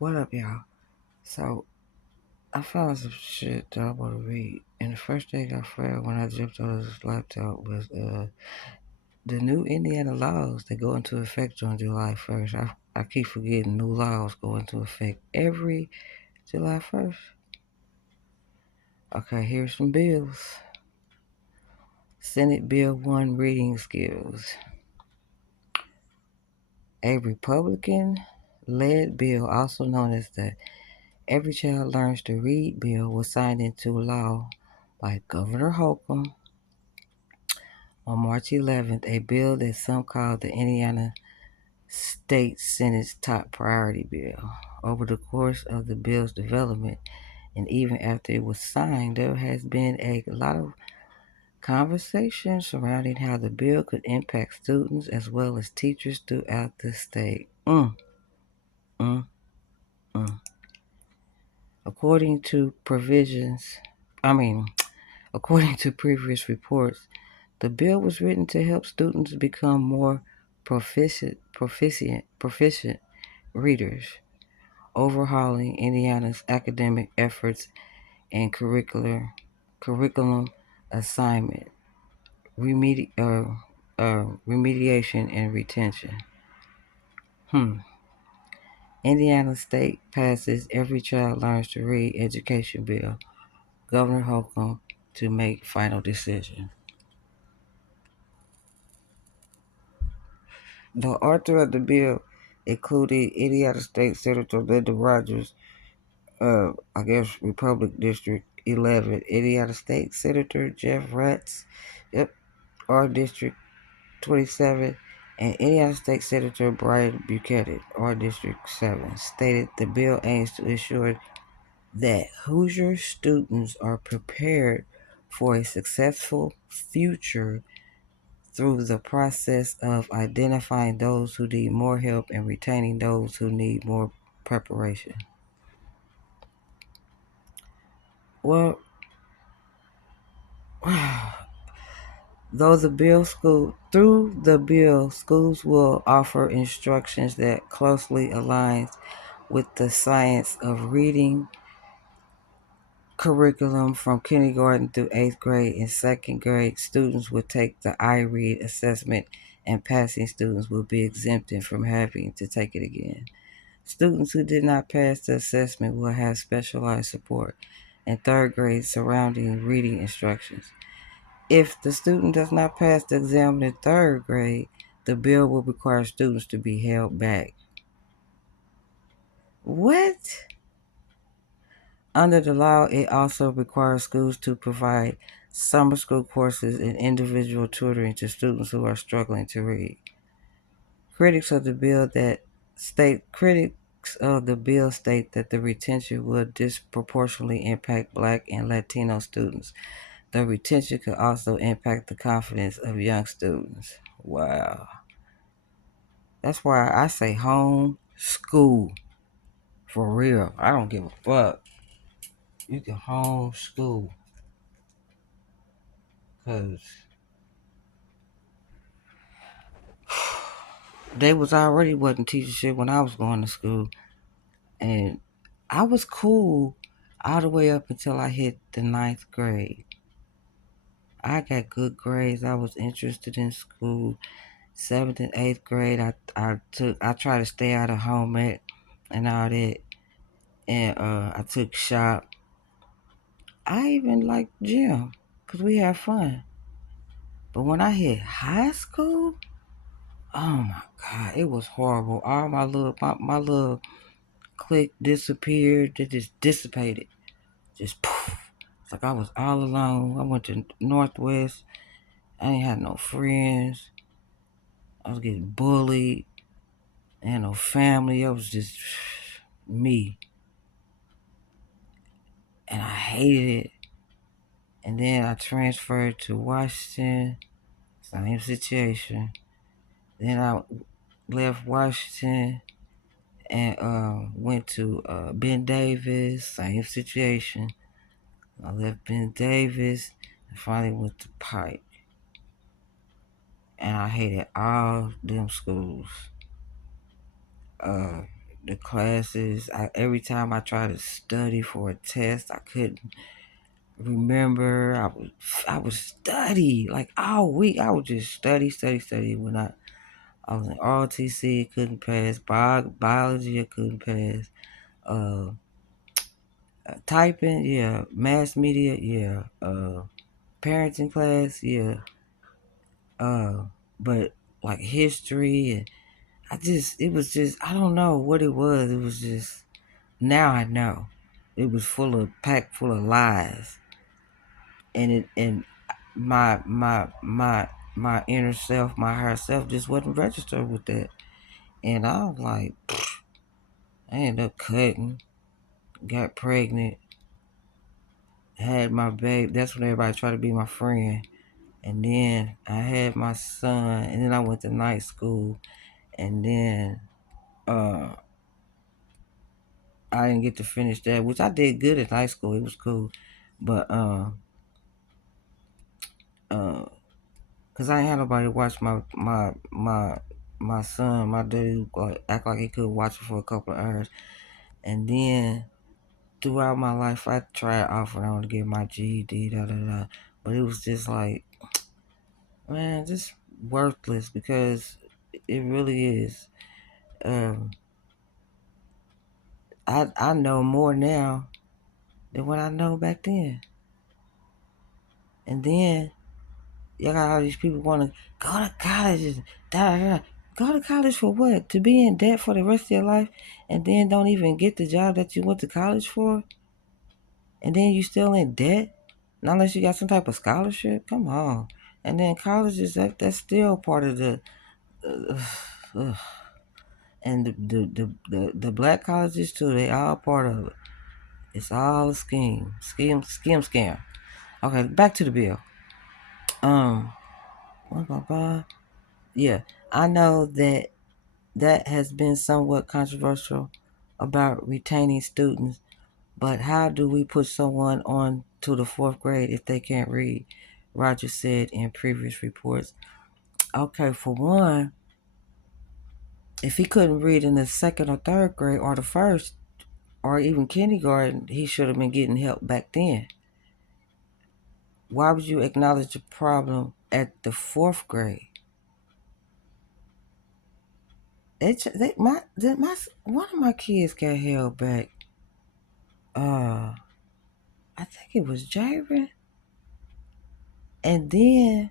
What up, y'all? So, I found some shit that I want to read. And the first thing I found when I jumped on this laptop was the new Indiana laws that go into effect on July 1st. I keep forgetting new laws go into effect every July 1st. Okay, here's some bills. Senate Bill 1 Reading Skills. A Republican led bill, also known as the Every Child Learns to Read bill, was signed into law by Governor Holcomb on March 11th, a bill that some call the Indiana State Senate's top priority bill. Over the course of the bill's development, and even after it was signed, there has been a lot of conversation surrounding how the bill could impact students as well as teachers throughout the state. Mm, mm. According to provisions, I mean, According to previous reports, the bill was written to help students become more proficient readers, overhauling Indiana's academic efforts and curriculum assignment, remediation, and retention. Indiana State passes Every Child Learns to Read education bill. Governor Holcomb to make final decision. The author of the bill included Indiana State Senator Linda Rogers, I guess Republic District 11, Indiana State Senator Jeff Ratz, yep, R District 27, and Indiana State Senator Brian Buchanan, R District 7, stated the bill aims to ensure that Hoosier students are prepared for a successful future through the process of identifying those who need more help and retaining those who need more preparation. Well, through the bill, schools will offer instructions that closely aligns with the science of reading curriculum from kindergarten through 8th grade. In 2nd grade, students will take the iRead assessment, and passing students will be exempted from having to take it again. Students who did not pass the assessment will have specialized support in 3rd grade surrounding reading instructions. If the student does not pass the exam in 3rd grade, the bill will require students to be held back. What? Under the law, it also requires schools to provide summer school courses and individual tutoring to students who are struggling to read. Critics of the bill state that the retention would disproportionately impact Black and Latino students. The retention could also impact the confidence of young students. Wow. That's why I say home school. For real. I don't give a fuck. You can home school. Because they wasn't teaching shit when I was going to school. And I was cool all the way up until I hit the 9th grade. I got good grades. I was interested in school. 7th and 8th grade, I tried to stay out of home ec and all that, and I took shop. I even liked gym because we had fun. But when I hit high school, oh my god, it was horrible. All my little clique disappeared. They just dissipated. Just poof. It's like I was all alone. I went to Northwest. I ain't had no friends. I was getting bullied. I had no family. I was just me. And I hated it. And then I transferred to Washington. Same situation. Then I left Washington and went to Ben Davis. Same situation. I left Ben Davis and finally went to Pike. And I hated all them schools. the classes. Every time I tried to study for a test, I couldn't remember. I would study like all week. I would just study. When I was in ROTC, couldn't pass. Biology, I couldn't pass. Uh, Typing, yeah. Mass media, yeah. Parenting class, yeah. Uh, but like history, and it was just, I don't know what it was. It was just, now I know. It was packed full of lies, and my inner self, my higher self, just wasn't registered with that. And I was like, I ended up cutting, got pregnant, had my baby. That's when everybody tried to be my friend. And then I had my son, and then I went to night school, and then uh, I didn't get to finish that, which I did good at night school. It was cool, but cause I ain't had nobody to watch my son. My daddy like act like he could watch it for a couple of hours, and then throughout my life, I tried off and on to get my GED, but it was just like, man, just worthless because it really is. Um, I know more now than what I know back then. And then y'all got all these people want to go to college and da da da. Go to college for what? To be in debt for the rest of your life, and then don't even get the job that you went to college for, and then you still in debt, not unless you got some type of scholarship. Come on. And then college is that's still part of the. Uh, uh, and the black colleges too. They all part of it. It's all a scam. Okay, back to the bill. Um, blah, blah, blah. Yeah, I know that has been somewhat controversial about retaining students, but how do we put someone on to the fourth grade if they can't read? Roger said in previous reports. Okay, for one, if he couldn't read in the second or third grade or the first or even kindergarten, he should have been getting help back then. Why would you acknowledge the problem at the fourth grade? One of my kids got held back. Uh, I think it was Jaron. And then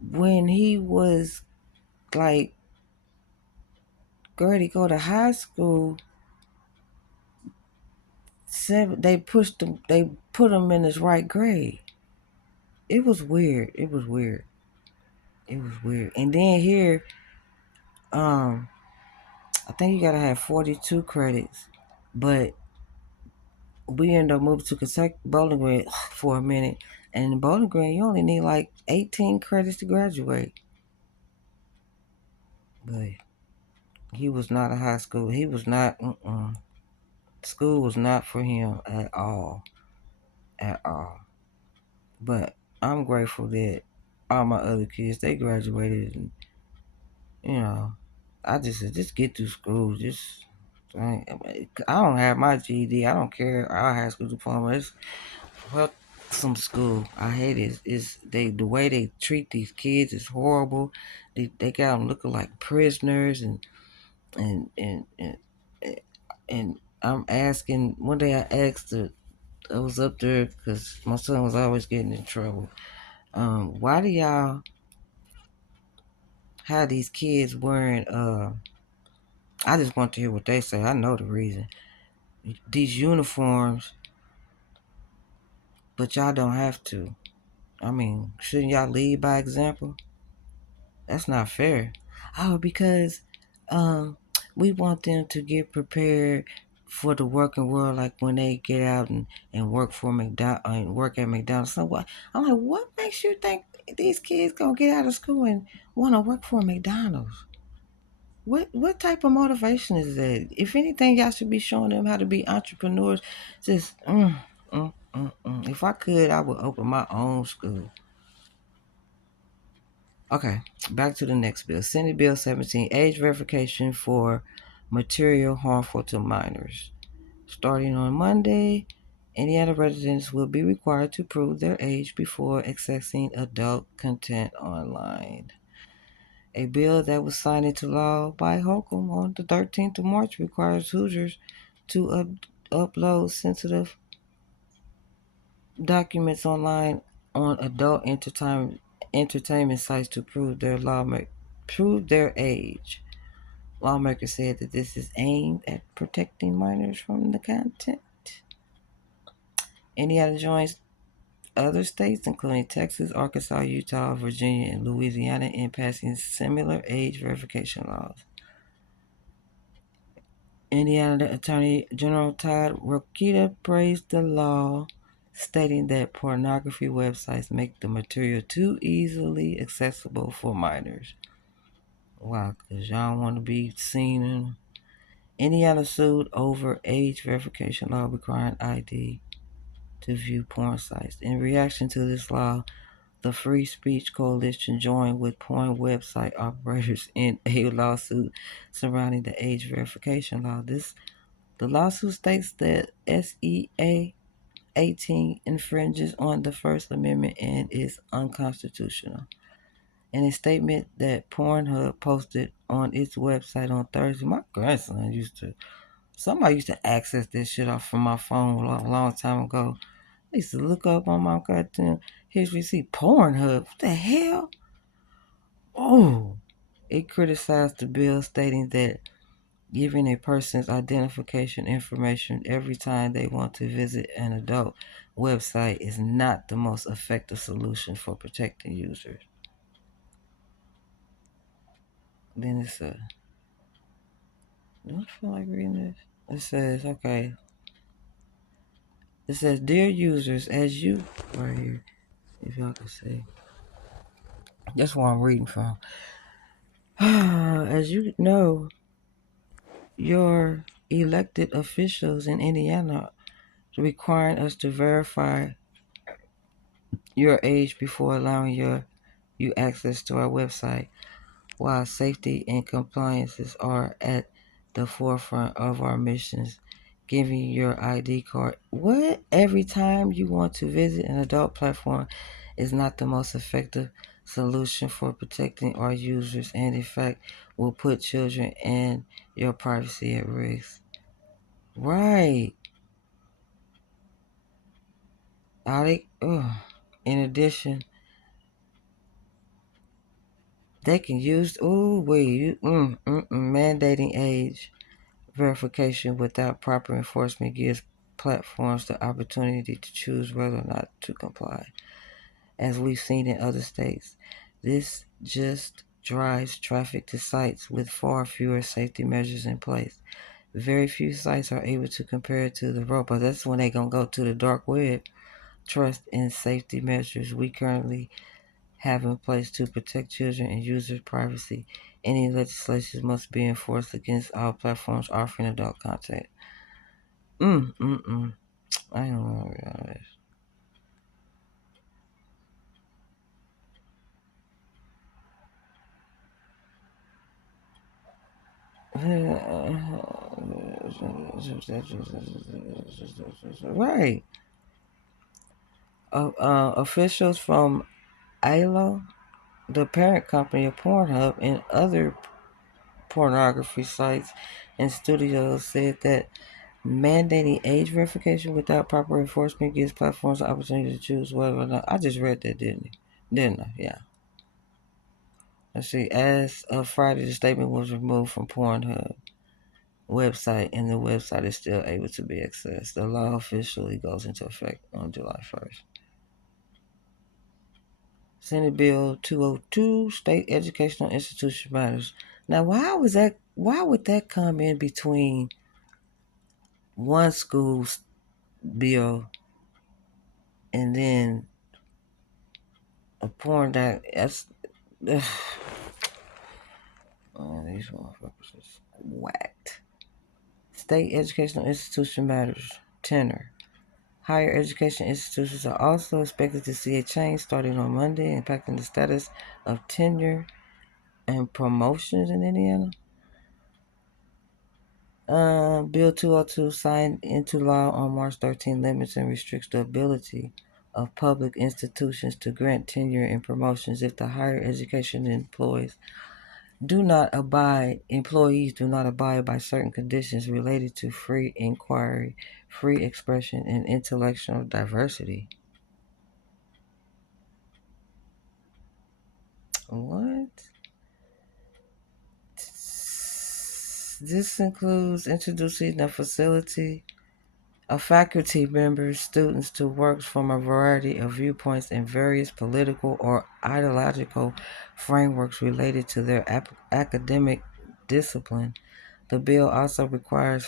when he was like ready to go to high school, they pushed him. They put him in his right grade. It was weird. It was weird. It was weird. And then here, um, I think you gotta have 42 credits, but we ended up moving to Kentucky Bowling Green for a minute, and in Bowling Green you only need like 18 credits to graduate. But he was not a high school. He was not. School was not for him at all, at all. But I'm grateful that all my other kids they graduated, and you know, I just said just get through school. I don't have my GED. I don't care. Our high school diploma. Well, some school. I hate it. It's the way they treat these kids is horrible. They got them looking like prisoners, and and and, and I'm asking. One day I was up there because my son was always getting in trouble. Why do y'all have these kids wearing? I just want to hear what they say. I know the reason. These uniforms, but y'all don't have to. I mean, shouldn't y'all lead by example? That's not fair. Oh, because um, we want them to get prepared for the working world, like when they get out and work for work at McDonald's. So what? I'm like, what makes you think these kids gonna get out of school and want to work for McDonald's? What type of motivation is that? If anything, y'all should be showing them how to be entrepreneurs. Just If I could, I would open my own school. Okay, back to the next bill. Senate Bill 17, age verification for material harmful to minors. Starting on Monday, Indiana residents will be required to prove their age before accessing adult content online. A bill that was signed into law by Holcomb on the 13th of March requires Hoosiers to upload sensitive documents online on adult entertainment sites to prove their age. Lawmakers said that this is aimed at protecting minors from the content. Indiana joins other states, including Texas, Arkansas, Utah, Virginia, and Louisiana, in passing similar age verification laws. Indiana Attorney General Todd Rokita praised the law, stating that pornography websites make the material too easily accessible for minors. Wow, because y'all want to be seen in. Indiana sued over age verification law requiring ID to view porn sites. In reaction to this law, the Free Speech Coalition joined with porn website operators in a lawsuit surrounding the age verification law. The lawsuit states that SEA 18 infringes on the First Amendment and is unconstitutional. In a statement that Pornhub posted on its website on Thursday, my grandson somebody used to access this shit off from my phone a long time ago. I used to look up on my goddamn history, see Pornhub. What the hell? Oh, it criticized the bill, stating that giving a person's identification information every time they want to visit an adult website is not the most effective solution for protecting users. Then it says, do I feel like reading this? It says, okay. It says, dear users, as you, right here, if y'all can see, that's what I'm reading from. As you know, your elected officials in Indiana requiring us to verify your age before allowing you access to our website, while safety and compliances are at the forefront of our missions. Giving your ID card, what? Every time you want to visit an adult platform is not the most effective solution for protecting our users, and in fact will put children and your privacy at risk. Right. In addition, they can use, mandating age verification without proper enforcement gives platforms the opportunity to choose whether or not to comply. As we've seen in other states, this just drives traffic to sites with far fewer safety measures in place. Very few sites are able to compare it to the road, but that's when they're going to go to the dark web. Trust in safety measures we currently have in place to protect children and users' privacy. Any legislation must be enforced against all platforms offering adult content. I don't know all this. Right. Officials from ILO, the parent company of Pornhub, and other pornography sites and studios said that mandating age verification without proper enforcement gives platforms the opportunity to choose whether or not. I just read that, didn't I? Yeah. Let's see. As of Friday, the statement was removed from Pornhub website, and the website is still able to be accessed. The law officially goes into effect on July 1st. Senate Bill 202, State Educational Institution Matters. Now, why would that come in between one school's bill and then a porn that that's these motherfuckers is whacked. State Educational Institution Matters. Tenor. Higher education institutions are also expected to see a change starting on Monday, impacting the status of tenure and promotions in Indiana. Bill 202 signed into law on March 13 limits and restricts the ability of public institutions to grant tenure and promotions if the higher education employees do not abide by certain conditions related to free inquiry, free expression, and intellectual diversity. What? This includes introducing a faculty members, students to works from a variety of viewpoints in various political or ideological frameworks related to their academic discipline. The bill also requires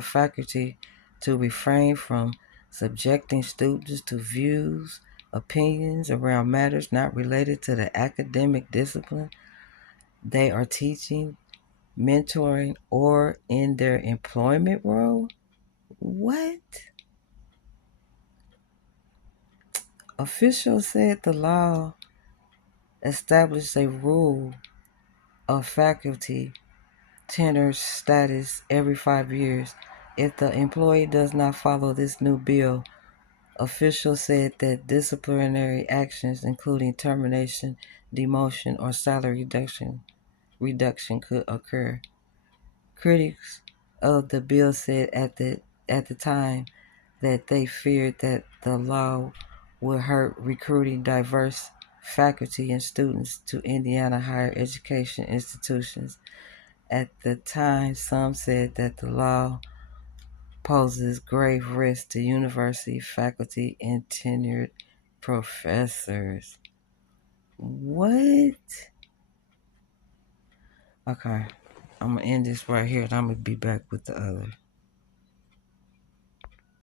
faculty to refrain from subjecting students to views, opinions around matters not related to the academic discipline they are teaching, mentoring, or in their employment role. What? Officials said the law established a rule of faculty tenure status every 5 years. If the employee does not follow this new bill, officials said that disciplinary actions, including termination, demotion, or salary reduction could occur. Critics of the bill said at the time that they feared that the law would hurt recruiting diverse faculty and students to Indiana higher education institutions. At the time, some said that the law poses grave risk to university faculty and tenured professors. What? Okay, I'm gonna end this right here and I'm gonna be back with the other.